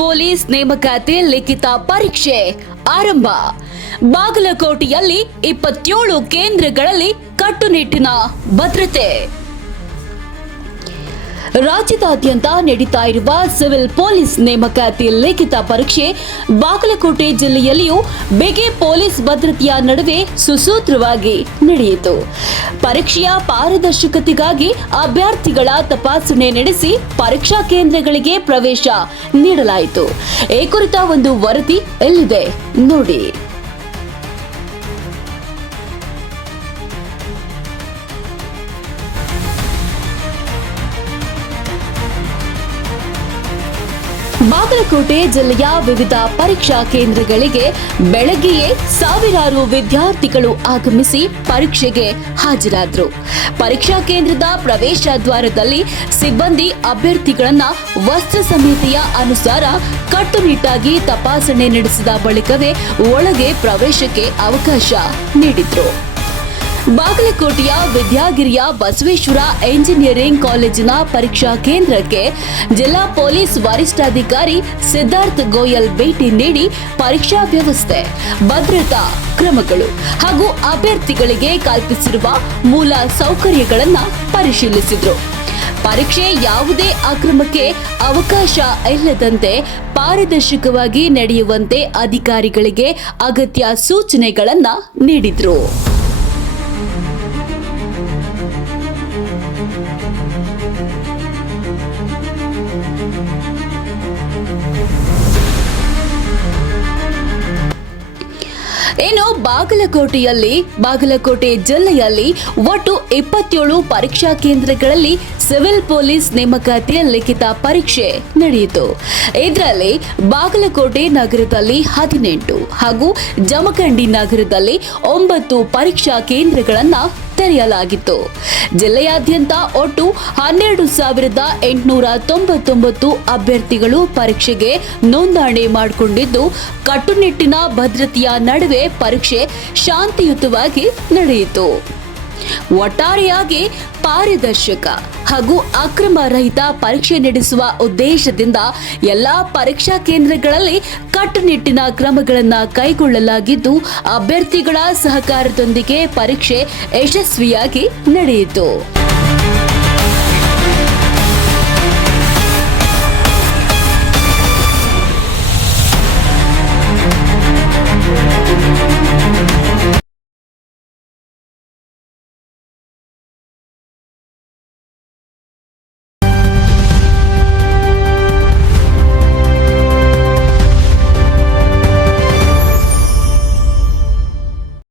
Police ನೇಮಕಾತಿ ಲಿಖಿತ ಪರೀಕ್ಷೆ ಆರಂಭ. ಬಾಗಲಕೋಟೆಯಲ್ಲಿ 27 ಕೇಂದ್ರಗಳಲ್ಲಿ ಕಟ್ಟುನಿಟ್ಟಿನ ಭದ್ರತೆ. ರಾಜ್ಯದಾದ್ಯಂತ ನಡೀತಾ ಇರುವ ಸಿವಿಲ್ ಪೊಲೀಸ್ ನೇಮಕಾತಿ ಲಿಖಿತ ಪರೀಕ್ಷೆ ಬಾಗಲಕೋಟೆ ಜಿಲ್ಲೆಯಲ್ಲಿಯೂ ಬಿಗಿ ಪೊಲೀಸ್ ಭದ್ರತೆಯ ನಡುವೆ ಸುಸೂತ್ರವಾಗಿ ನಡೆಯಿತು. ಪರೀಕ್ಷೆಯ ಪಾರದರ್ಶಕತೆಗಾಗಿ ಅಭ್ಯರ್ಥಿಗಳ ತಪಾಸಣೆ ನಡೆಸಿ ಪರೀಕ್ಷಾ ಕೇಂದ್ರಗಳಿಗೆ ಪ್ರವೇಶ ನೀಡಲಾಯಿತು. ಈ ಕುರಿತ ಒಂದು ವರದಿ ಎಲ್ಲಿದೆ ನೋಡಿ. ಬಾಗಲಕೋಟೆ ಜಿಲ್ಲೆಯ ವಿವಿಧ ಪರೀಕ್ಷಾ ಕೇಂದ್ರಗಳಿಗೆ ಬೆಳಗ್ಗೆಯೇ ಸಾವಿರಾರು ವಿದ್ಯಾರ್ಥಿಗಳು ಆಗಮಿಸಿ ಪರೀಕ್ಷೆಗೆ ಹಾಜರಾದರು. ಪರೀಕ್ಷಾ ಕೇಂದ್ರದ ಪ್ರವೇಶ ದ್ವಾರದಲ್ಲಿ ಸಿಬ್ಬಂದಿ ಅಭ್ಯರ್ಥಿಗಳನ್ನ ವಸ್ತ್ರ ಸಂಹಿತೆಯ ಅನುಸಾರ ಕಟ್ಟುನಿಟ್ಟಾಗಿ ತಪಾಸಣೆ ನಡೆಸಿದ ಬಳಿಕವೇ ಒಳಗೆ ಪ್ರವೇಶಕ್ಕೆ ಅವಕಾಶ ನೀಡಿದ್ರು. ಬಾಗಲಕೋಟೆಯ ವಿದ್ಯಾಗಿರಿಯ ಬಸವೇಶ್ವರ ಎಂಜಿನಿಯರಿಂಗ್ ಕಾಲೇಜಿನ ಪರೀಕ್ಷಾ ಕೇಂದ್ರಕ್ಕೆ ಜಿಲ್ಲಾ ಪೊಲೀಸ್ ವರಿಷ್ಠಾಧಿಕಾರಿ ಸಿದ್ಧಾರ್ಥ ಗೋಯಲ್ ಭೇಟಿ ನೀಡಿ ಪರೀಕ್ಷಾ ವ್ಯವಸ್ಥೆ, ಭದ್ರತಾ ಕ್ರಮಗಳು ಹಾಗೂ ಅಭ್ಯರ್ಥಿಗಳಿಗೆ ಕಲ್ಪಿಸಿರುವ ಮೂಲ ಸೌಕರ್ಯಗಳನ್ನು ಪರಿಶೀಲಿಸಿದರು. ಪರೀಕ್ಷೆ ಯಾವುದೇ ಅಕ್ರಮಕ್ಕೆ ಅವಕಾಶ ಇಲ್ಲದಂತೆ ಪಾರದರ್ಶಕವಾಗಿ ನಡೆಯುವಂತೆ ಅಧಿಕಾರಿಗಳಿಗೆ ಅಗತ್ಯ ಸೂಚನೆಗಳನ್ನು ನೀಡಿದರು. ಇನ್ನು ಬಾಗಲಕೋಟೆ ಜಿಲ್ಲೆಯಲ್ಲಿ ಒಟ್ಟು 27 ಪರೀಕ್ಷಾ ಕೇಂದ್ರಗಳಲ್ಲಿ ಸಿವಿಲ್ ಪೊಲೀಸ್ ನೇಮಕಾತಿಯ ಲಿಖಿತ ಪರೀಕ್ಷೆ ನಡೆಯಿತು. ಇದರಲ್ಲಿ ಬಾಗಲಕೋಟೆ ನಗರದಲ್ಲಿ 18 ಹಾಗೂ ಜಮಖಂಡಿ ನಗರದಲ್ಲಿ 9 ಪರೀಕ್ಷಾ ಕೇಂದ್ರಗಳನ್ನು ತೆರೆಯಲಾಗಿತ್ತು. ಜಿಲ್ಲೆಯಾದ್ಯಂತ ಒಟ್ಟು 12,899 ಅಭ್ಯರ್ಥಿಗಳು ಪರೀಕ್ಷೆಗೆ ನೋಂದಣಿ ಮಾಡಿಕೊಂಡಿದ್ದು, ಕಟ್ಟುನಿಟ್ಟಿನ ಭದ್ರತೆಯ ನಡುವೆ ಪರೀಕ್ಷೆ ಶಾಂತಿಯುತವಾಗಿ ನಡೆಯಿತು. ಒಟ್ಟಾರೆಯಾಗಿ ಪಾರದರ್ಶಕ ಹಾಗೂ ಅಕ್ರಮ ರಹಿತ ಪರೀಕ್ಷೆ ನಡೆಸುವ ಉದ್ದೇಶದಿಂದ ಎಲ್ಲಾ ಪರೀಕ್ಷಾ ಕೇಂದ್ರಗಳಲ್ಲಿ ಕಟ್ಟುನಿಟ್ಟಿನ ಕ್ರಮಗಳನ್ನು ಕೈಗೊಳ್ಳಲಾಗಿದ್ದು, ಅಭ್ಯರ್ಥಿಗಳ ಸಹಕಾರದೊಂದಿಗೆ ಪರೀಕ್ಷೆ ಯಶಸ್ವಿಯಾಗಿ ನಡೆಯಿತು.